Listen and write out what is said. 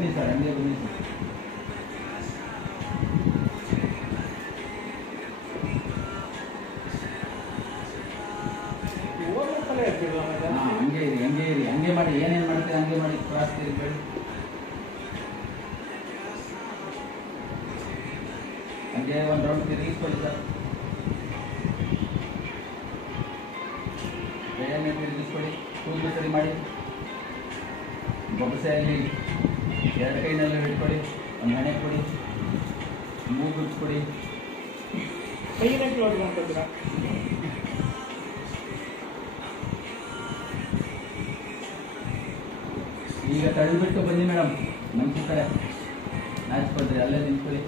ಬನ್ನಿ ಸರ್, ಹಂಗೆ ಬನ್ನಿ ಸರ್. ಹಂಗೆ ಇರಿ, ಹಂಗೆ ಇರಿ, ಹಂಗೆ ಮಾಡಿ. ಏನೇನು ಮಾಡ್ತೀರಿ ಹಂಗೆ ಮಾಡಿ. ಕ್ರಾಸ್ ತಿರುಗಬೇಡಿ. ಹಂಗೆ ಒಂದು ರೌಂಡ್ ತಿರುಗಿಸ್ಕೊಳ್ಳಿ ಸರ್. ಕೈಯನ್ನೇ ತಿರುಗಿಸ್ಕೊಳ್ಳಿ. ಕೂದಲು ಸರಿ ಮಾಡಿ. ಬೊಗಸೆಯಲ್ಲಿ ಎರಡು ಕೈನಲ್ಲೂ ಹಿಡ್ಕೊಳ್ಳಿ. ಒಂದು ಹಣೆ ಕೊಡಿ, ಮೂಗು ಬಿಡಿಸ್ಕೊಡಿ. ಕೈನ ಕ್ಲೋಸ್ ಮಾಡ್ಕೊತೀರಾ? ಈಗ ತಳ್ಳಿಬಿಟ್ಟು ಬನ್ನಿ ಮೇಡಮ್. ನಮ್ಮ ಕಡೆ ನಾಚ್ಕೊಳ್ರಿ, ಅಲ್ಲೇ ನಿಂತ್ಕೊಳ್ಳಿ.